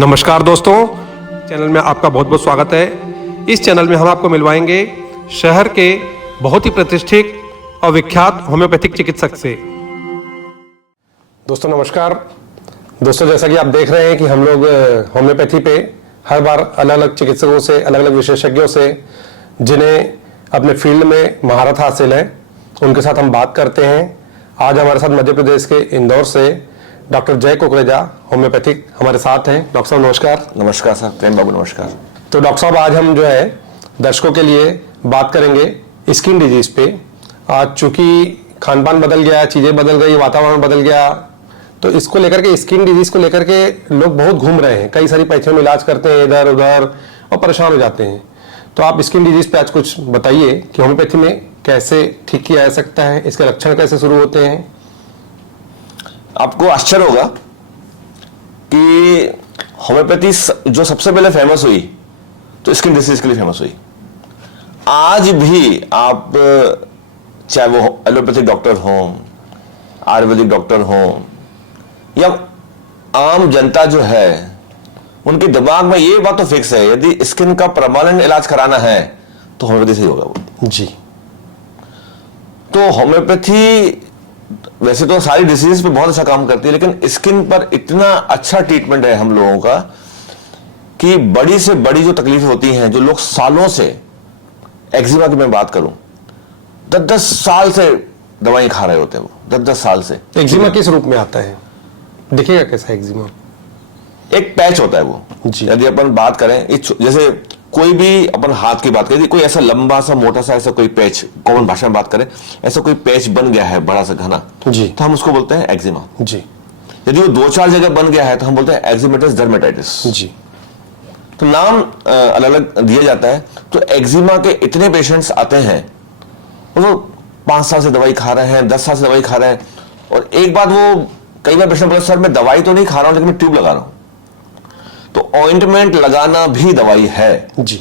नमस्कार दोस्तों, चैनल में आपका बहुत बहुत स्वागत है। इस चैनल में हम आपको मिलवाएंगे शहर के बहुत ही प्रतिष्ठित और विख्यात होम्योपैथिक चिकित्सक से। दोस्तों नमस्कार। दोस्तों जैसा कि आप देख रहे हैं कि हम लोग होम्योपैथी पे हर बार अलग अलग चिकित्सकों से, अलग अलग विशेषज्ञों से, जिन्हें अपने फील्ड में महारत हासिल है, उनके साथ हम बात करते हैं। आज हमारे साथ मध्य प्रदेश के इंदौर से डॉक्टर जय कुकरेजा होम्योपैथिक हमारे साथ हैं। डॉक्टर साहब नमस्कार। नमस्कार सर, प्रेम बाबू नमस्कार। तो डॉक्टर साहब आज हम जो है दर्शकों के लिए बात करेंगे स्किन डिजीज पे। आज चूंकि खान पान बदल गया, चीजें बदल गई, वातावरण बदल गया, तो इसको लेकर के, स्किन डिजीज को लेकर के लोग बहुत घूम रहे हैं। कई सारी पैथियों में इलाज करते हैं इधर उधर और परेशान हो जाते हैं। तो आप स्किन डिजीज पे आज कुछ बताइए कि होम्योपैथी में कैसे ठीक किया जा सकता है, इसके लक्षण कैसे शुरू होते हैं। आपको आश्चर्य होगा कि होम्योपैथी जो सबसे पहले फेमस हुई तो स्किन डिसीज के लिए फेमस हुई। आज भी आप चाहे वो एलोपैथिक डॉक्टर हों, आयुर्वेदिक डॉक्टर हों, या आम जनता जो है, उनके दिमाग में ये बात तो फिक्स है, यदि स्किन का परमानेंट इलाज कराना है तो होम्योपैथी से ही होगा वो जी। तो होम्योपैथी वैसे तो सारी डिसीज पे बहुत अच्छा काम करती है, लेकिन स्किन पर इतना अच्छा ट्रीटमेंट है हम लोगों का कि बड़ी से बड़ी जो तकलीफ होती हैं, जो लोग सालों से, एक्जिमा की मैं बात करूं, 10-10 साल से दवाई खा रहे होते हैं वो, 10-10 साल से। एक्जिमा किस रूप में आता है, दिखेगा कैसा एक्जिमा? एक पैच होता है वो जी। यदि अपन बात करें, जैसे कोई भी अपन हाथ की बात करें, कोई ऐसा लंबा सा मोटा सा ऐसा कोई पैच, कॉमन भाषा में बात करें, ऐसा कोई पैच बन गया है बड़ा सा घना, जी, तो हम उसको बोलते हैं एक्जिमा। जी। यदि वो 2-4 जगह बन गया है तो हम बोलते हैं एक्जिमेटस डर्मेटाइटिस। जी। तो नाम अलग अलग दिया जाता है। तो एक्जिमा के इतने पेशेंट्स आते हैं, वो 5 साल से दवाई खा रहे हैं, 10 साल से दवाई खा रहे हैं, और एक बात वो कई बार पेशेंट बोले, सर मैं दवाई तो नहीं खा रहा हूं लेकिन मैं ट्यूब लगा रहा हूं। तो ऑइंटमेंट लगाना भी दवाई है जी।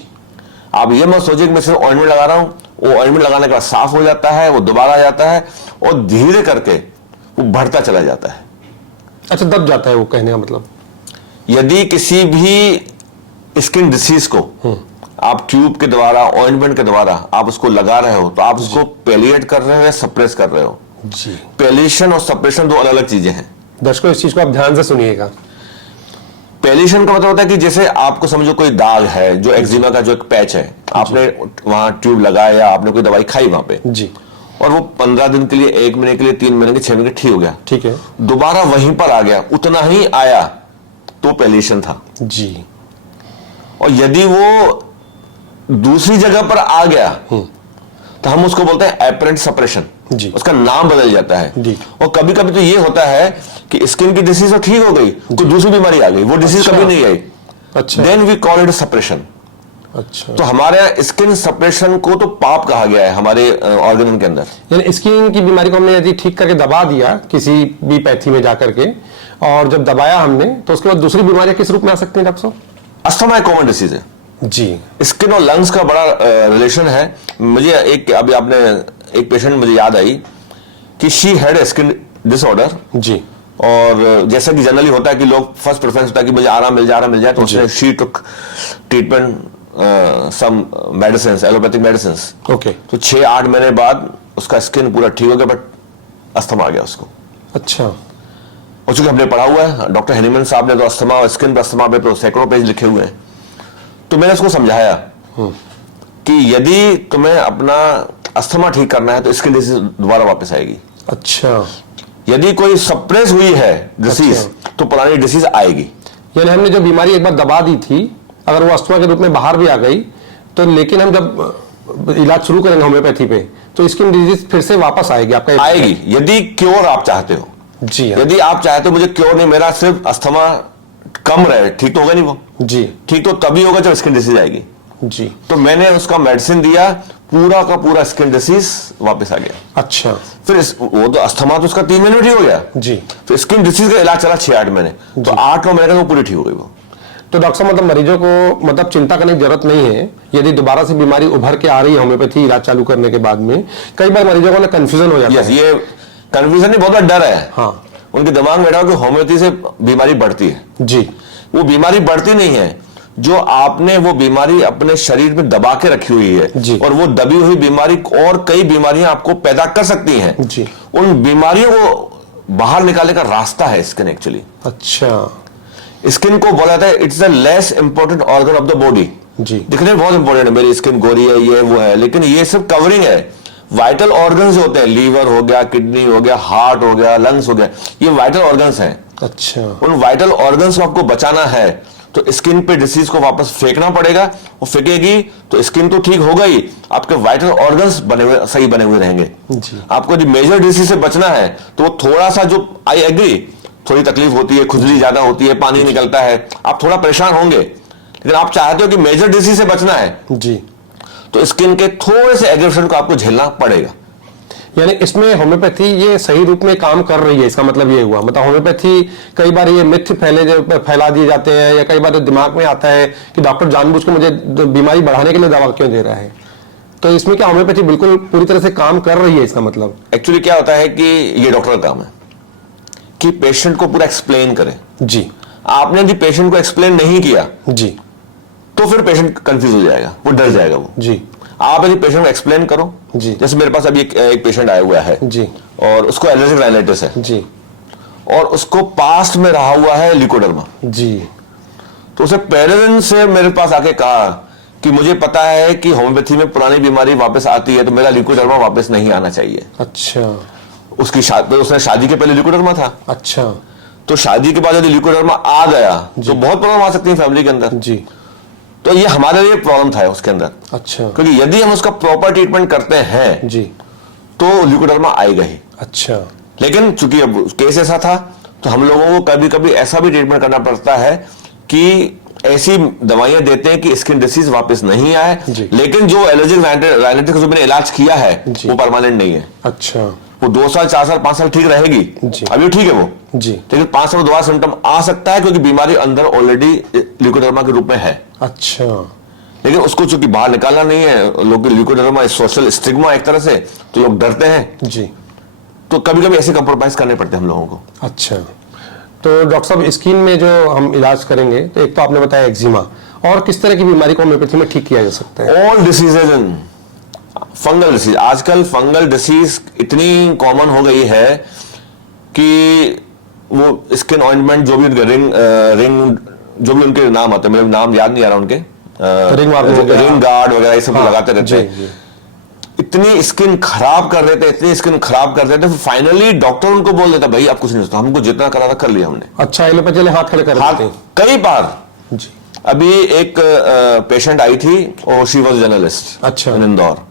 आप ये मत सोचिए कि मैं सिर्फ ऑइंटमेंट लगा रहा हूं, वो ऑइंटमेंट लगाने के बाद साफ हो जाता है, वो दोबारा आ जाता है और धीरे करके वो बढ़ता चला जाता है। अच्छा, दब जाता है वो, कहने का मतलब। यदि किसी भी स्किन डिसीज को आप ट्यूब के द्वारा, ऑइंटमेंट के द्वारा आप उसको लगा रहे हो, तो आप उसको पेलिएट कर रहे हो या सप्रेस कर रहे हो। जी। पेलिएशन और सप्रेशन दो अलग अलग चीजें हैं। दर्शकों इस चीज को आप ध्यान से सुनिएगा। पेलिएशन का मतलब होता है कि जैसे आपको समझो कोई दाग है, जो एक्जिमा का जो एक पैच है, आपने वहां ट्यूब लगाया या आपने कोई दवाई खाई वहां पे जी, और वो 15 दिन के लिए, 1 महीने के लिए, 3 महीने के, 6 महीने के ठीक हो गया, ठीक है, दोबारा वहीं पर आ गया, उतना ही आया, तो पेलिएशन था। जी। और यदि वो दूसरी जगह पर आ गया तो हम उसको बोलते हैं एपरेंट सप्रेशन। जी। उसका नाम बदल जाता है। जी। और कभी कभी तो ये होता है कि स्किन की डिसीज तो ठीक हो गई, कोई दूसरी बीमारी आ गई, वो डिसीज अच्छा। कभी नहीं आई, अच्छा। Then we call it suppression. अच्छा। तो हमारे यहाँ स्किन सप्रेशन को तो पाप कहा गया है हमारे ऑर्गेन के अंदर। यानी स्किन की बीमारी को हमने यदि ठीक करके दबा दिया किसी भी पैथी में जाकर के, और जब दबाया हमने, तो उसके बाद दूसरी बीमारियां किस रूप में आ सकती हैं डॉक्टर साहब? अस्थमा एक कॉमन डिसीज है जी। स्किन और लंग्स का बड़ा रिलेशन है। मुझे अभी आपने एक पेशेंट मुझे याद आई कि she had a skin disorder जी। और जैसा कि जनरली होता है कि लोग फर्स्ट प्रेफरेंस होता है कि मुझे आराम मिल जाए, तो उसने she took treatment some medicine, allopathic medicine. Okay. तो 6-8 महीने बाद उसका स्किन पूरा ठीक हो गया, बट अस्थमा आ गया उसको। अच्छा। और चूंकि हमने पढ़ा हुआ है, डॉक्टर हेनीमैन साहब ने तो अस्थमा और स्किन पर अस्थमा पे तो सैकड़ों पेज लिखे हुए हैं। तो मैंने उसको समझाया कि यदि तुम्हें अपना अस्थमा ठीक करना है तो स्किन डिसीज दोबारा वापस आएगी। अच्छा। यदि कोई सप्रेस हुई है डिसीज, अच्छा। तो पुरानी डिसीज आएगी। यानी हमने जो बीमारी एक बार दबा दी थी, अगर वो अस्थमा के रूप में बाहर भी आ गई, तो लेकिन हम जब इलाज शुरू करेंगे होम्योपैथी पे, तो स्किन डिजीज फिर से वापस आएगी आपका? आएगी, यदि क्योर आप चाहते हो। जी हाँ। यदि आप चाहते हो मुझे क्योर नहीं, मेरा सिर्फ अस्थमा कम रहे, ठीक तो होगा नहीं वो। जी। ठीक तो तभी होगा जब स्किन डिसीज आएगी। जी। तो मैंने उसका मेडिसिन दिया, पूरा का पूरा स्किन डिसीज वापस आ गया। अच्छा। फिर वो तो अस्थमा तो उसका 3 महीने में ठीक हो गया। जी। फिर स्किन डिसीज का इलाज चला 6-8 महीने, तो 8-9 महीने का वो पूरी ठीक हो गई वो। तो डॉक्टर साहब, मतलब मरीजों को मतलब चिंता करने की जरूरत नहीं है यदि दोबारा से बीमारी उभर के आ रही है होम्योपैथी इलाज चालू करने के बाद में। कई बार मरीजों को ना कंफ्यूजन हो जाता है। ये कंफ्यूजन नहीं, बहुत बड़ा डर है। हाँ। उनके दिमाग में बैठा हो कि होम्योपैथी से बीमारी बढ़ती है। जी। वो बीमारी बढ़ती नहीं है, जो आपने वो बीमारी अपने शरीर में दबा के रखी हुई है, और वो दबी हुई बीमारी और कई बीमारियां आपको पैदा कर सकती हैं जी। उन बीमारियों को बाहर निकालने का रास्ता है स्किन एक्चुअली। अच्छा, स्किन को बोला जाता है it's the less important organ of the body. जी। दिखने में बहुत इंपॉर्टेंट है, मेरी स्किन गोरी है, ये वो है, लेकिन ये सब कवरिंग है। वाइटल ऑर्गन्स जो होते हैं, लीवर हो गया, किडनी हो गया, हार्ट हो गया, लंग्स हो गया, ये वाइटल ऑर्गन्स हैं। अच्छा, उन वाइटल ऑर्गन्स को आपको बचाना है तो स्किन पे डिसीज को वापस फेंकना पड़ेगा। वो फेंकेगी तो स्किन तो ठीक होगा ही, आपके वाइटल ऑर्गन्स बने हुए सही बने हुए रहेंगे जी। आपको जो मेजर डिसीज से बचना है तो वो थोड़ा सा, जो आई एग्री, थोड़ी तकलीफ होती है, खुजली ज्यादा होती है, पानी निकलता है, आप थोड़ा परेशान होंगे, लेकिन आप चाहते हो कि मेजर डिसीज से बचना है जी, तो स्किन के थोड़े से एग्रेशन को आपको झेलना पड़ेगा। यानी इसमें होम्योपैथी ये सही रूप में काम कर रही है, इसका मतलब ये हुआ। मतलब होम्योपैथी कई बार ये मिथ फैला दिए जाते हैं, या कई बार तो दिमाग में आता है कि डॉक्टर जानबूझ के मुझे बीमारी बढ़ाने के लिए दवा क्यों दे रहा है, तो इसमें क्या होम्योपैथी बिल्कुल पूरी तरह से काम कर रही है, इसका मतलब? एक्चुअली क्या होता है कि ये डॉक्टर का काम है कि पेशेंट को पूरा एक्सप्लेन करे। जी। आपने यदि पेशेंट को एक्सप्लेन नहीं किया जी। तो फिर पेशेंट कंफ्यूज हो जाएगा, वो डर जाएगा वो। जी। आप यदि पेशेंट को एक्सप्लेन करो, जी। जैसे मेरे पास अभी एक पेशेंट आया हुआ है जी। और उसको एलर्जिक राइनाइटिस है जी। और उसको पास्ट में रहा हुआ है ल्यूकोडर्मा। जी। तो उसे पहले दिन से मेरे पास आके कहा कि मुझे पता है कि होम्योपैथी में पुरानी बीमारी वापस आती है तो मेरा ल्यूकोडर्मा वापस नहीं आना चाहिए। अच्छा। उसकी उसने शादी के पहले ल्यूकोडर्मा था। अच्छा। तो शादी के बाद यदि ल्यूकोडर्मा आ गया तो बहुत प्रॉब्लम आ सकती है फैमिली के अंदर। जी। तो ये हमारे लिए प्रॉब्लम था उसके अंदर। अच्छा। क्योंकि यदि हम उसका प्रॉपर ट्रीटमेंट करते हैं जी। तो ल्यूकोडर्मा आएगा ही। अच्छा। लेकिन चूंकि अब केस ऐसा था तो हम लोगों को कभी कभी ऐसा भी ट्रीटमेंट करना पड़ता है कि ऐसी दवाइयां देते हैं कि स्किन डिसीज वापस नहीं आए, लेकिन जो एलर्जिक राइनाइटिस का जो मैंने इलाज किया है वो परमानेंट नहीं है। अच्छा। वो 2 साल 4 साल 5 साल ठीक रहेगी, अभी ठीक है वो जी, लेकिन 5 साल दोबारा सिम्टम आ सकता है क्योंकि बीमारी अंदर ऑलरेडी ल्यूकोडर्मा के रूप में है। अच्छा। लेकिन उसको चूंकि बाहर निकालना नहीं है, लोग ल्यूकोडर्मा सोशल स्टिग्मा एक तरह से, तो लोग डरते हैं जी, तो कभी कभी ऐसे कंप्रोमाइज करने पड़ते हैं हम लोगों को। अच्छा, तो डॉक्टर साहब स्किन में जो हम इलाज करेंगे तो एक तो आपने बताया एक्जिमा, और किस तरह की बीमारी को होम्योपैथी में ठीक किया जा सकता है? ऑल डिसीजेज इन फंगल डिसीज। आजकल फंगल डिसीज इतनी कॉमन हो गई है कि वो स्किन ऑइंटमेंट जो भी उनके रिंग जो भी उनके नाम आते हैं, मेरे नाम याद नहीं आ रहा उनके, रिंग गार्ड वगैरह ये सब लगाते रहते हैं। इतनी स्किन खराब कर देते, इतनी स्किन खराब कर देते, फाइनली डॉक्टर उनको बोल देता भाई आप कुछ नहीं होता, हमको जितना करा था कर लिया हमने। अच्छा, एलोपैथी हाथ खड़े कर देते हैं कई बार जी। अभी एक पेशेंट आई थी और शी वाज जर्नलिस्ट अच्छा, इन इंदौर।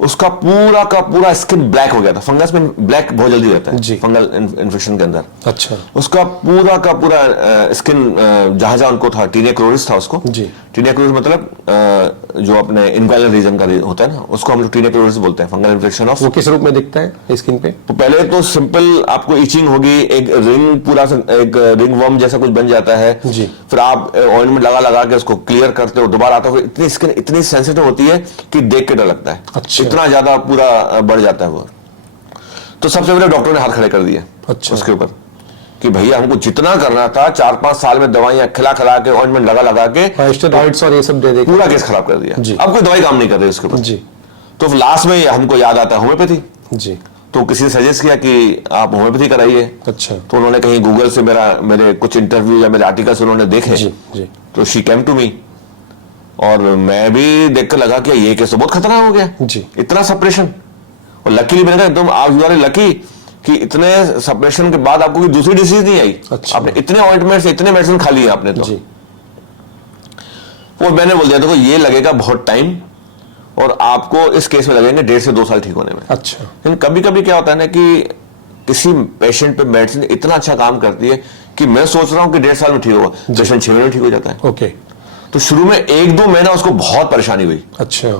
उसका पूरा का पूरा स्किन ब्लैक हो गया था। फंगस में ब्लैक बहुत जल्दी रहता है फंगल इन्फेक्शन के अंदर। अच्छा, उसका पूरा का पूरा स्किन जहां जहां उनको था, टीनिया क्लोरिस था उसको जी। टीनिया क्लोरिस मतलब जो अपने इनवाइलर रीजन का होता है ना, उसको हम लोग टीनिया क्लोरिस बोलते हैं, फंगल इन्फेक्शन ऑफ। वो किस रूप में दिखता है स्किन पे? तो पहले तो सिंपल आपको इचिंग होगी, एक रिंग पूरा एक रिंग वर्म जैसा कुछ बन जाता है जी। फिर आप ऑइंटमेंट लगा लगा के उसको क्लियर करते हो, दोबारा आता है, इतनी स्किन इतनी सेंसिटिव होती है कि देख के डर लगता है। अच्छा। इतना ज्यादा पूरा बढ़ जाता है वो। तो सबसे पहले डॉक्टर ने हाथ खड़े कर दिए अच्छा। उसके ऊपर कि भैया हमको जितना करना था 4-5 साल में दवाइयां खिला खिला के ऑइंटमेंट लगा लगा के स्टेरॉइड्स और ये सब दे पूरा केस खराब कर दिया। अब कोई दवाई काम नहीं कर रही उसके ऊपर जी। तो लास्ट में हमको याद आता है होम्योपैथी जी। तो किसी ने सजेस्ट किया कि आप होम्योपैथी कराइए। अच्छा। तो उन्होंने कहीं गूगल से मेरे कुछ इंटरव्यू या मेरे आर्टिकल्स उन्होंने देखे जी, जी। तो शी केम टू मी और मैं भी देख कर लगा कि ये केस तो बहुत खतरनाक हो गया जी। इतना सप्रेशन, और लकीली मैंने कहा एकदम आप यू आर लकी कि इतने सप्रेशन के बाद आपको कोई दूसरी डिसीज नहीं आई। अच्छा। आपने इतने ऑइंटमेंट से इतने मेडिसिन खा लिए आपने तो जी। वो मैंने बोल दिया देखो ये लगेगा बहुत टाइम और आपको इस केस में लगेंगे 1.5 से 2 साल ठीक होने में। अच्छा। लेकिन कभी कभी क्या होता है ना कि किसी पेशेंट पे मेडिसिन इतना अच्छा काम करती है कि मैं सोच रहा हूं कि 1.5 साल में ठीक होगा, पेशेंट 6 महीने में ठीक हो जाता है। ओके। तो शुरू में 1-2 महीना उसको बहुत परेशानी हुई। अच्छा।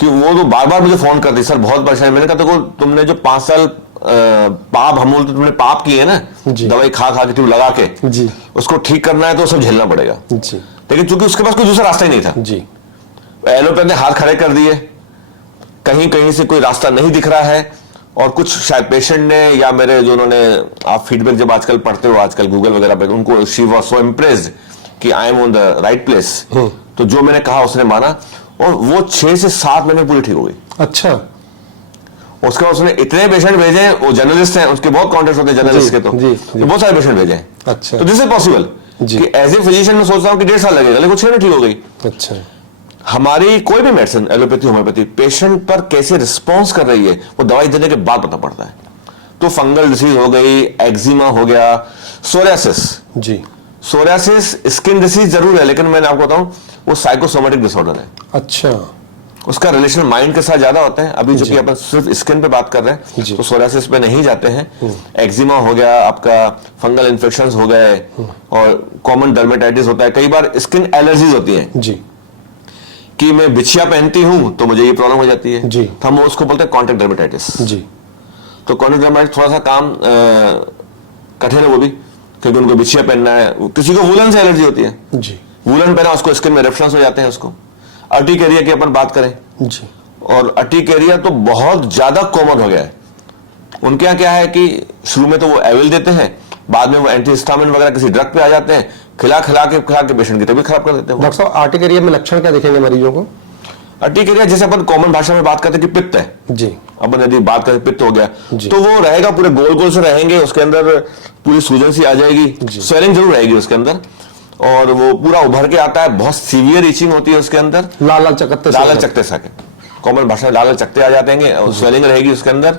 कि वो तो बार बार मुझे फोन करती, सर बहुत परेशानी। मैंने कहा देखो तुमने जो 5 साल पाप हम बोलते तुमने पाप किए ना दवाई खा खा के ट्यूब लगा के जी। उसको ठीक करना है तो सब झेलना पड़ेगा जी। लेकिन चूंकि उसके पास कोई दूसरा रास्ता ही नहीं था जी। एलोपैथ ने हाथ खड़े कर दिए, कहीं कहीं से कोई रास्ता नहीं दिख रहा है, और कुछ शायद पेशेंट ने या मेरे जो उन्होंने, आप फीडबैक जब आजकल पढ़ते हो आजकल गूगल वगैरह पे, उनको शी वाज सो इम्प्रेस्ड कि I am on the right place, तो जो मैंने कहा उसने माना और वो 6 से 7 महीने पूरी ठीक हो गई। अच्छा। उसके बाद उसने इतने पेशेंट भेजे, वो जर्नलिस्ट हैं, उसके बहुत कॉन्टेक्ट होते हैं जर्नलिस्ट के, तो बहुत सारे पेशेंट भेजे हैं। अच्छा। तो दिस इज पॉसिबल कि एज ए फिजिशियन मैं सोचता हूँ कि 1.5 साल लगेगा, लेकिन 6 में ठीक हो गई। अच्छा। हमारी कोई भी मेडिसिन, एलोपैथी होम्योपैथी, पेशेंट पर कैसे रिस्पॉन्स कर रही है वो दवाई देने के बाद पता पड़ता है। तो फंगल डिसीज हो गई, एक्जिमा हो गया, सोरियासिस। जी। सोरियासिस स्किन डिसीज जरूर है, लेकिन मैंने आपको बताऊं वो साइकोसोमेटिक डिसऑर्डर है। अच्छा। उसका रिलेशन माइंड के साथ ज्यादा होता है। अभी जो कि अपन सिर्फ स्किन पे बात कर रहे हैं, तो सोरियासिस पे नहीं जाते हैं। एक्जिमा हो गया आपका, फंगल इन्फेक्शंस हो गए, और कॉमन डर्मेटाइटिस होता है। कई बार स्किन एलर्जीज होती हैं जी, कि मैं बिछिया पहनती हूं तो मुझे ये प्रॉब्लम हो जाती है जी। तो हम उसको बोलते हैं कॉन्टैक्ट डर्मेटाइटिस। जी। तो कॉन्टैक्ट डर्मेटाइटिस थोड़ा सा काम कठिन है वो भी, क्योंकि उनको बिछिया पहनना है। किसी को वूलन से एलर्जी होती है, जी। वूलन पहना उसको स्किन में रेफरेंस हो जाते हैं उसको। अर्टिकेरिया की अपन बात करें, जी। और अर्टिकेरिया तो बहुत ज्यादा कॉमन हो गया है। उनके यहाँ क्या है कि शुरू में तो वो एविल देते हैं, बाद में वो एंटीहिस्टामिन वगैरह किसी ड्रग पे आ जाते हैं, खिला के पेशेंट की तबीयत खराब कर देते हैं। डॉक्टर साहब, आर्टिकेरिया में लक्षण क्या दिखेंगे मरीजों को? अर्टिकेरिया जैसे अपन कॉमन भाषा में बात करते हैं कि पित्त है, जी। अपन यदि बात करें पित्त हो गया, जी। तो वो रहेगा पूरे गोल गोल से रहेंगे, उसके अंदर पूरी सूजन सी आ जाएगी, स्वेलिंग जरूर रहेगी उसके अंदर, और वो पूरा उभर के आता है, बहुत सीवियर इचिंग होती है उसके अंदर, लाल लाल चकत्ते लाल चकते सा, कॉमन भाषा में लाल चकते आ जाते हैं, स्वेलिंग रहेगी उसके अंदर,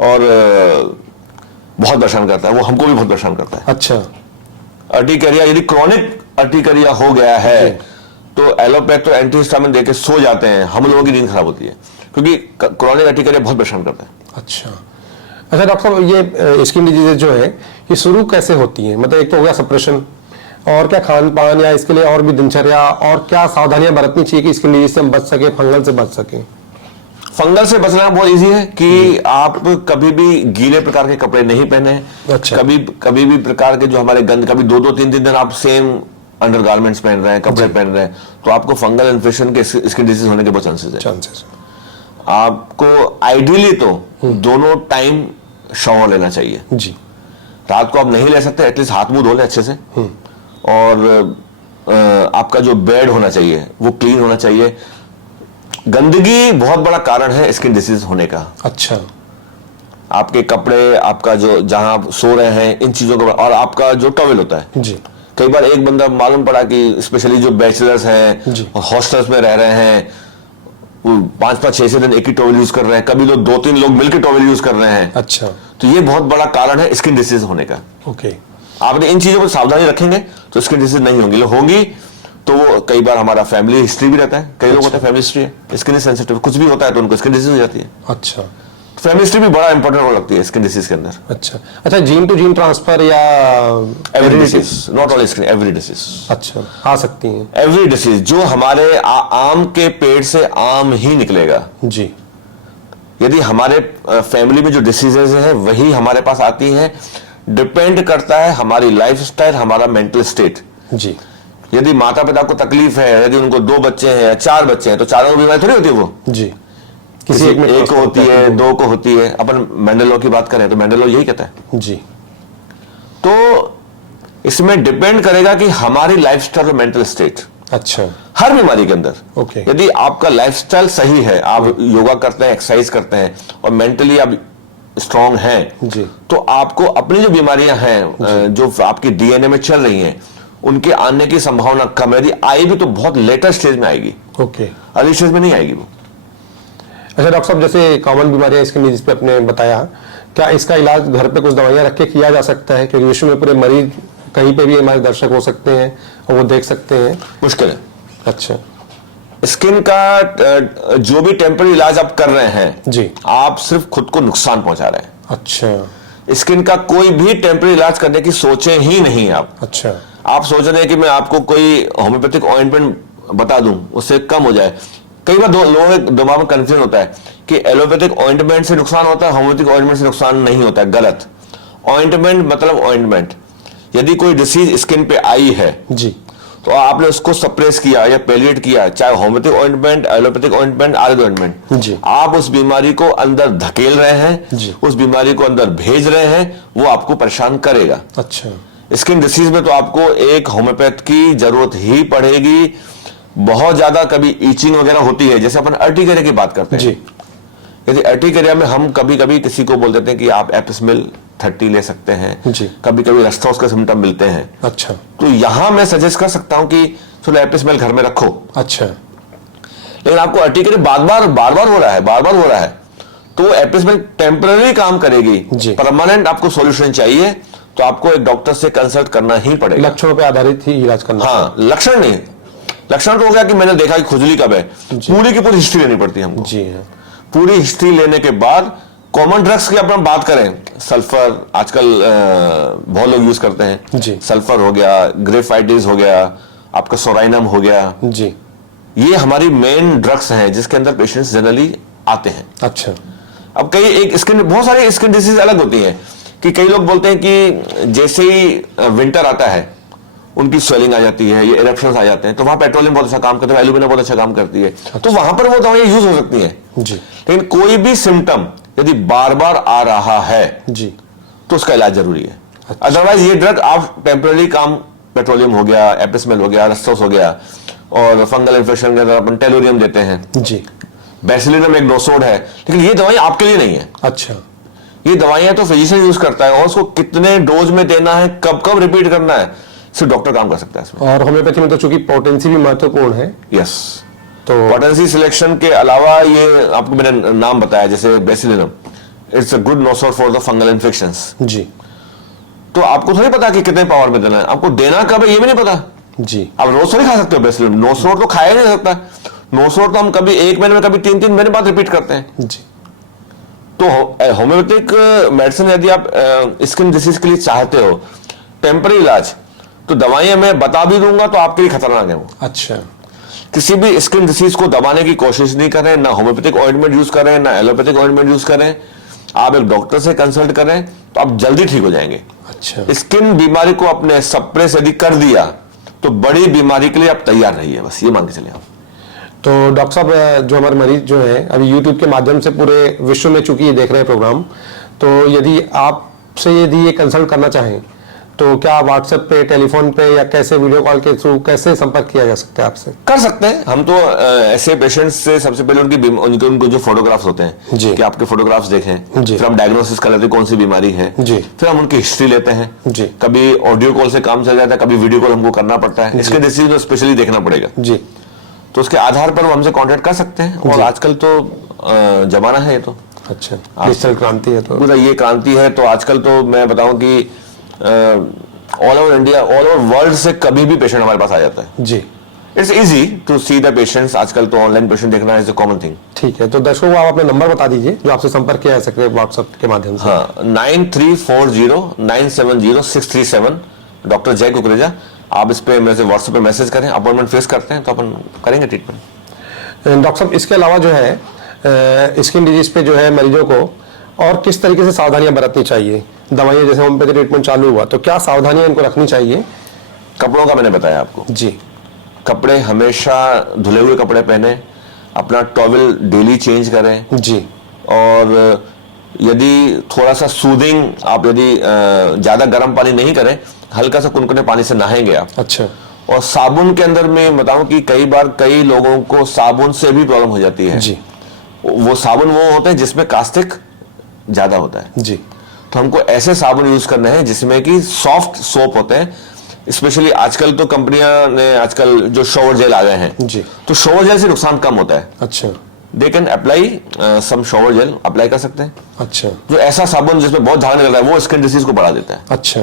और बहुत परेशान करता है वो, हमको भी बहुत परेशान करता है। अच्छा। अर्टिकेरिया यदि क्रॉनिक अर्टिकेरिया हो गया है तो एलोपैथ तो एंटीहिस्टामिन देके सो जाते हैं, हम लोगों की नींद खराब होती है, क्योंकि क्रॉनिक अर्टिकेरिया बहुत परेशान करता है। अच्छा। अच्छा डॉक्टर साहब, ये स्किन डिजीज जो है ये शुरू कैसे होती है? मतलब एक तो हो गया सप्रेशन, और क्या खान पान या इसके लिए और भी दिनचर्या और क्या सावधानियां बरतनी चाहिए कि स्किन डिजीज से हम बच सके, फंगल से बच सके? फंगल से बचना बहुत इजी है कि आप कभी भी गीले प्रकार के कपड़े नहीं पहने। अच्छा। कभी भी प्रकार के जो हमारे गंद, कभी 2-3 दिन आप सेम अंडरगारमेंट्स पहन रहे हैं, कपड़े पहन रहे हैं, तो आपको फंगल इन्फेक्शन के, स्किन डिजीज होने के बहुत चांसेस है। आपको आइडियली तो दोनों टाइम शॉवर लेना चाहिए। जी। रात को आप नहीं ले सकते, एटलीस्ट हाथ मुंह धो ले अच्छे से, और आपका जो बेड होना चाहिए वो क्लीन होना चाहिए। गंदगी बहुत बड़ा कारण है स्किन डिसीज होने का। अच्छा। आपके कपड़े, आपका जो जहां आप सो रहे हैं, इन चीजों का, और आपका जो टॉवेल होता है। जी। कई बार एक बंदा मालूम पड़ा कि स्पेशली जो बैचलर्स हैं, हॉस्टल्स में रह रहे हैं, 5-6 दिन एक ही टॉवेल यूज कर रहे हैं, कभी तो 2-3 लोग मिलकर टॉवेल यूज कर रहे हैं। अच्छा। तो ये बहुत बड़ा कारण है स्किन डिसीज होने का। ओके। आपने इन चीजों पर सावधानी रखेंगे तो स्किन डिसीज नहीं होंगी तो वो कई बार हमारा फैमिली हिस्ट्री भी रहता है, कई लोग होता है फैमिली हिस्ट्री है, स्किन सेंसिटिव, कुछ भी होता है तो उनको स्किन डिसीज हो जाती है। अच्छा। फैमिली हिस्ट्री भी बड़ा इंपॉर्टेंट रोल लगती है स्किन डिसीज के अंदर। अच्छा। अच्छा, जीन टू जीन ट्रांसफर या every disease, not only skin, every disease. अच्छा, आ सकती हैं एवरी डिसीज जो हमारे आम के पेट से आम ही निकलेगा। जी। यदि हमारे फैमिली में जो डिसीजेज है वही हमारे पास आती है, डिपेंड करता है हमारी लाइफस्टाइल, हमारा मेंटल स्टेट। जी। यदि माता पिता को तकलीफ है, यदि उनको 2 बच्चे हैं या 4 बच्चे हैं, तो चारों को बीमारी थोड़ी होती है वो। जी। किसी एक को होती है, 2 को होती है। अपन मेंडल लॉ की बात करें तो मेंडल लॉ यही कहता है। जी। तो इसमें डिपेंड करेगा कि हमारी लाइफस्टाइल और मेंटल स्टेट। अच्छा। हर बीमारी के अंदर ओके। यदि आपका लाइफस्टाइल सही है, आप योगा करते हैं, एक्सरसाइज करते हैं, और मेंटली आप स्ट्रांग हैं, जी, तो आपको अपनी जो बीमारियां हैं जो आपकी डीएनए में चल रही हैं, उनके आने की संभावना कम है। यदि आई भी तो बहुत लेटर स्टेज में आएगी। ओके। अर्ली स्टेज में नहीं आएगी वो। अच्छा डॉक्टर साहब, जैसे कॉमन बीमारियां स्किन डिजीज पे आपने बताया, क्या इसका इलाज घर पे कुछ दवाइयां रख के किया जा सकता है? क्योंकि विश्व में पूरे मरीज कहीं पे भी हमारे दर्शक हो सकते हैं और वो देख सकते हैं। मुश्किल है। अच्छा। स्किन का जो भी टेम्पररी इलाज आप कर रहे हैं जी, आप सिर्फ खुद को नुकसान पहुंचा रहे हैं। अच्छा। स्किन का कोई भी टेम्पररी इलाज करने की सोचे ही नहीं आप। अच्छा। आप सोच रहे हैं कि मैं आपको कोई होम्योपैथिक ऑइंटमेंट बता दूं उससे कम हो जाए। कई बार लोगों के दिमाग में कंफ्यूजन होता है कि एलोपैथिक ऑइंटमेंट से नुकसान होता है, होम्योपैथिक ऑइंटमेंट से नुकसान नहीं होता है। गलत। ऑइंटमेंट मतलब ऑइंटमेंट। यदि कोई डिसीज स्किन पे आई है जी, तो आपने उसको सप्रेस किया या पेलिएट किया, चाहे homeopathic ointment, allopathic ointment, Ayurveda ointment, जी। आप उस बीमारी को अंदर धकेल रहे हैं, जी। उस बीमारी को अंदर भेज रहे हैं, वो आपको परेशान करेगा। अच्छा, स्किन डिसीज में तो आपको एक होम्योपैथ की जरूरत ही पड़ेगी। बहुत ज्यादा कभी ईचिंग वगैरह होती है, जैसे अपन अर्टिकेरिया की बात करते हैं जी, यदि अर्टिकेरिया में हम कभी कभी किसी को बोल देते हैं कि आप एपिस्मिल 30 ले सकते हैं, जी। कभी कभी रस्टोस का सिम्टम मिलते हैं, अच्छा, तो यहां मैं सजेस्ट कर सकता हूं कि चलो एपिस्मेल घर में रखो। अच्छा, लेकिन आपको अर्टिकेरिया बार बार हो रहा है, तो एपिस्मेल टेम्पररी काम करेगी। जी। परमानेंट आपको सॉल्यूशन चाहिए तो आपको एक डॉक्टर से कंसल्ट करना ही पड़ेगा। लक्षणों पे आधारित ही इलाज करना। हाँ, लक्षण नहीं, लक्षण तो हो गया कि मैंने देखा कि खुजली कब है, पूरी की पूरी हिस्ट्री लेनी पड़ती है हमको। जी हाँ, पूरी हिस्ट्री लेने के बाद कॉमन ड्रग्स की अपन बात करें, सल्फर आजकल बहुत लोग यूज करते हैं, जी। सल्फर हो गया, ग्रेफाइटिस हो गया, आपका सोराइनम हो गया, जी, ये हमारी मेन ड्रग्स हैं जिसके अंदर पेशेंट्स जनरली आते हैं। अच्छा, अब कई एक स्किन, बहुत सारी स्किन डिसीज अलग होती है कि कई लोग बोलते हैं कि जैसे ही विंटर आता है उनकी स्वेलिंग आ जाती है, ये इरेप्शंस आ जाते हैं, तो वहां पेट्रोलियम बहुत अच्छा काम करता है, एल्यूमिना बहुत अच्छा काम करती है, तो वहां पर वो दवाइयां यूज हो सकती हैं। जी, लेकिन कोई भी सिम्टम यदि बार बार आ रहा है जी, तो उसका इलाज जरूरी है। अदरवाइज ये ड्रग आप टेम्पररी काम, पेट्रोलियम हो गया, एपिस्मेल हो गया, रस्टोस हो गया, और फंगल इन्फेक्शन के अंदर अपन टेलोरियम देते हैं, जी, बेसिलिनम एक नोसोड है, लेकिन ये दवाई आपके लिए नहीं है। अच्छा, ये दवाइयां तो फिजिशियन यूज करता है, और उसको कितने डोज में देना है, कब कब रिपीट करना है, सिर्फ डॉक्टर काम कर सकता है इसमें। और होम्योपैथी में तो चूंकि पोटेंसी भी महत्वपूर्ण है, यस, तो पोटेंसी सिलेक्शन के अलावा ये आपको मैंने नाम बताया, जैसे bacillinum, it's a good nosode for the fungal infections. जी, तो आपको थोड़ी पता कि कितने पावर में देना है, आपको देना कब है ये भी नहीं पता। जी, आप रोज थोड़ी खा सकते हो बेसिलिनम, नोसोड तो खाया नहीं सकता, नोसोड तो हम कभी एक महीने में, कभी 3-3 महीने बाद रिपीट करते हैं। जी, तो होम्योपैथिक मेडिसिन यदि आप स्किन डिसीज के लिए चाहते हो टेम्पररी इलाज, तो दवाइयां मैं बता भी दूंगा तो आपके लिए खतरनाक है वो। अच्छा, किसी भी स्किन डिसीज को दबाने की कोशिश नहीं करें, ना होम्योपैथिक ऑइंटमेंट यूज करें, ना एलोपैथिक ऑइंटमेंट यूज करें, आप एक डॉक्टर से कंसल्ट करें तो आप जल्दी ठीक हो जाएंगे। अच्छा, स्किन बीमारी को अपने सप्रेस यदि कर दिया तो बड़ी बीमारी के लिए आप तैयार रहिए, बस ये मान के चलिए आप। तो डॉक्टर साहब, जो हमारे मरीज जो हैं अभी यूट्यूब के माध्यम से पूरे विश्व में चूंकि ये देख रहे हैं प्रोग्राम, तो यदि आपसे यदि ये कंसल्ट करना चाहें तो क्या व्हाट्सएप पे, टेलीफोन पे, या कैसे, वीडियो कॉल के थ्रू कैसे संपर्क किया जा सकता है आपसे? कर सकते हैं हम तो ऐसे पेशेंट्स से सबसे पहले उनको जो फोटोग्राफ्स होते हैं जी। कि आपके फोटोग्राफ्स देखें, जी। फिर हम डायग्नोसिस कर लेते हैं कौन सी बीमारी है, जी। फिर हम उनकी हिस्ट्री लेते हैं, जी। कभी ऑडियो कॉल से काम चल जाता है, कभी वीडियो कॉल हमको करना पड़ता है, इसके डिसीज में स्पेशली देखना पड़ेगा, जी, तो उसके आधार पर वो हमसे कांटेक्ट कर सकते हैं। और आजकल तो जमाना है ये तो, अच्छा, डिजिटल क्रांति है तो पूरा ये क्रांति है, तो आजकल तो मैं बताऊं कि all over India, all over world से कभी भी पेशेंट हमारे पास आ जाता है। जी, it's easy to see the patients, आजकल तो ऑनलाइन पेशेंट देखना इज अ कॉमन थिंग। ठीक है। तो दर्शकों को आप अपना नंबर बता दीजिए जो आपसे संपर्क किया जा सकते हैं व्हाट्सएप के माध्यम से। हाँ, 9340970637, डॉक्टर जय कुकरेजा। आप इस पे मेरे से व्हाट्सएप पे मैसेज करें, अपॉइंटमेंट फिक्स करते हैं तो अपन करेंगे ट्रीटमेंट। डॉक्टर साहब, इसके अलावा जो है स्किन डिजीज पे जो है मरीजों को और किस तरीके से सावधानियां बरतनी चाहिए? दवाइयां जैसे होम्योपैथी ट्रीटमेंट चालू हुआ तो क्या सावधानियां इनको रखनी चाहिए? कपड़ों का मैंने बताया आपको, जी, कपड़े हमेशा धुले हुए कपड़े पहने, अपना टॉवल डेली चेंज करें, जी, और यदि थोड़ा सा सूदिंग, आप यदि ज्यादा गर्म पानी नहीं करें, हल्का सा कुनकुने पानी से नहाएंगे आप। अच्छा, और साबुन के अंदर मैं बताऊं कि कई बार कई लोगों को साबुन से भी प्रॉब्लम हो जाती है। जी, वो साबुन वो होते हैं जिसमें कास्टिक ज्यादा होता है, जी, तो हमको ऐसे साबुन यूज करने हैं जिसमें कि सॉफ्ट सोप होते हैं। स्पेशली आजकल तो कंपनियां ने आजकल जो शॉवर जेल आ गए हैं, जी, तो शॉवर जेल से नुकसान कम होता है। अच्छा, they can apply some shower gel apply कर सकते हैं, अच्छा, जो ऐसा साबुन जिसमें बहुत झाग निकल रहा है वो स्किन डिसीज को बढ़ा देता है। अच्छा,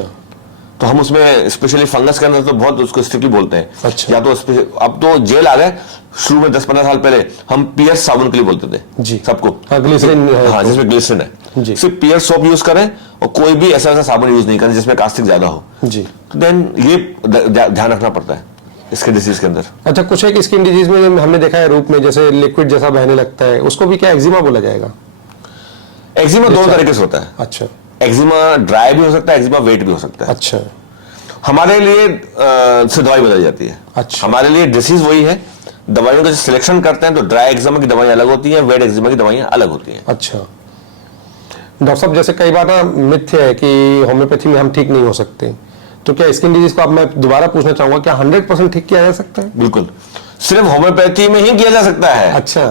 तो हम उसमें स्पेशली फंगस के अंदर तो बहुत उसको स्ट्रिक्टली बोलते हैं। अच्छा। या तो अब तो जेल आ गए, शुरू में 10-15 साल पहले हम पियर्स साबुन के लिए बोलते थे जी, सबको। हाँ, ग्लिसरीन है हाँ, तो। जिसमें ग्लिसरीन है, जी। सिर्फ पियर्स सोप यूज करें और कोई भी ऐसा साबुन यूज नहीं करें जिसमें कास्टिक ज्यादा हो। जी, तो देन ये ध्यान रखना पड़ता है इसके डिसीज के अंदर। अच्छा, कुछ एक स्किन डिजीज में हमने देखा है रूप में जैसे लिक्विड जैसा बहने लगता है, उसको भी क्या एक्जिमा बोला जाएगा? एक्जिमा दोनों तरीके से होता है। अच्छा, एक्जिमा ड्राई भी हो सकता है, एक्जिमा वेट भी हो सकता है। अच्छा, हमारे लिए से दवाई बदल जाती है। अच्छा। हमारे लिए डिसीज वही है, दवाइयों का जो सिलेक्शन करते हैं तो ड्राई एक्जिमा की दवाइयां अलग होती हैं, वेट एक्जिमा की दवाइयां अलग होती हैं। अच्छा डॉक्टर साहब, जैसे कई बार ना मिथ्य है कि होम्योपैथी में हम ठीक नहीं हो सकते, तो क्या स्किन डिजीज को अब मैं दोबारा पूछना चाहूंगा, क्या 100% ठीक किया जा सकता है? बिल्कुल, सिर्फ होम्योपैथी में ही किया जा सकता है। अच्छा।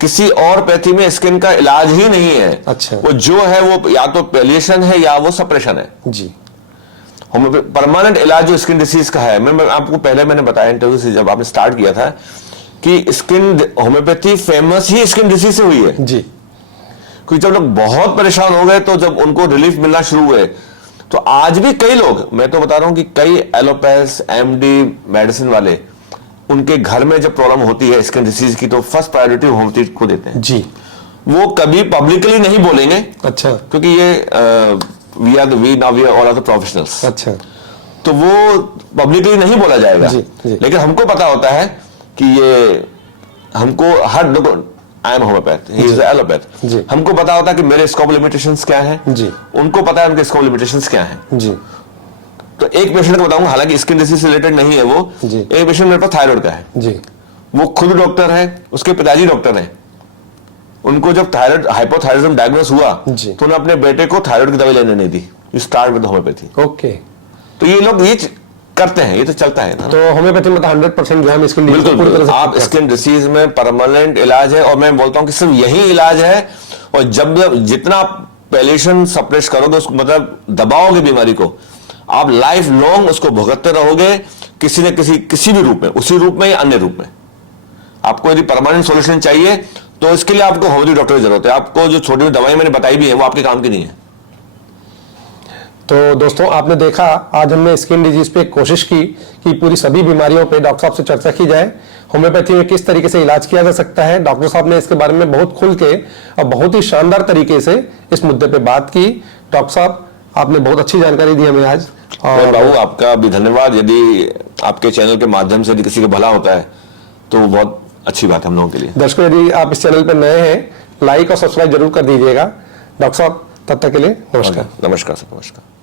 किसी और पैथी में स्किन का इलाज ही नहीं है। अच्छा। वो जो है वो या तो पैलिएशन है या वो सप्रेशन है। जी। परमानेंट इलाज जो स्किन डिसीज का है, मैं आपको पहले मैंने बताया इंटरव्यू से जब आपने स्टार्ट किया था कि स्किन होम्योपैथी फेमस ही स्किन डिसीज से हुई है। जी। क्योंकि जब लोग बहुत परेशान हो गए तो जब उनको रिलीफ मिलना शुरू हुए, तो आज भी कई लोग, मैं तो बता रहा हूं कि कई एलोपैथ एमडी मेडिसिन वाले, उनके घर में जब प्रॉब्लम होती है स्किन डिसीज की तो फर्स्ट प्रायोरिटी होम्योपैथी को देते हैं। जी। वो कभी पब्लिकली नहीं बोलेंगे। अच्छा। क्योंकि ये we are all are the professionals. अच्छा। तो वो पब्लिकली नहीं बोला जाएगा। जी, जी। लेकिन हमको पता होता है कि ये हमको हर I am homeopath, he is allopath. जी। हमको पता होता है कि मेरे स्कोप लिमिटेशंस क्या हैं। जी। उनको पता है उनके स्कोप लिमिटेशंस क्या हैं। जी। तो एक पेशेंट को बताऊंगा, हालांकि स्किन डिसीज से रिलेटेड नहीं है वो, जी। एक पेशेंट मेरे पास थायराइड का है। जी। वो खुद डॉक्टर है, उसके पिताजी डॉक्टर हैं। उनको जब थायराइड हाइपोथायराइडिज्म डायग्नोस हुआ जी। तो उन्होंने अपने बेटे को थायराइड की दवाई लेने नहीं दी। You start with homeopathy. Okay. तो ये लोग ये करते हैं, ये तो चलता है ना। तो होम्योपैथी में तो 100% जो है हम स्किन डिजीज को बिल्कुल, पूरी तरह से आप ठीक कर स्किन डिसीज में परमानेंट इलाज है, और मैं बोलता हूं कि सिर्फ यही इलाज है। और जब जितना पैलिएशन सप्रेस करोगे, उसको मतलब दबाओगे बीमारी को, आप लाइफ लॉन्ग उसको भुगतते रहोगे किसी न किसी भी रूप में, उसी रूप में या अन्य रूप में। आपको यदि परमानेंट सॉल्यूशन चाहिए तो इसके लिए आपको होम्योपैथी डॉक्टर की जरूरत है। आपको जो छोटी दवाई मैंने बताई भी है वो आपके काम की नहीं है। तो दोस्तों, आपने देखा आज हमने स्किन डिजीज पे कोशिश की कि पूरी सभी बीमारियों पे डॉक्टर साहब से चर्चा की जाए, होम्योपैथी में किस तरीके से इलाज किया जा सकता है। डॉक्टर साहब ने इसके बारे में बहुत खुल के और बहुत ही शानदार तरीके से इस मुद्दे पे बात की। डॉक्टर साहब, आपने बहुत अच्छी जानकारी दी हमें आज। और बाबू, आपका भी धन्यवाद। यदि आपके चैनल के माध्यम से यदि किसी को भला होता है तो वो बहुत अच्छी बात है हम लोगों के लिए। दर्शकों, यदि आप इस चैनल पर नए हैं, लाइक और सब्सक्राइब जरूर कर दीजिएगा। डॉक्टर साहब, तब तक के लिए नमस्कार। नमस्कार सर, नमस्कार।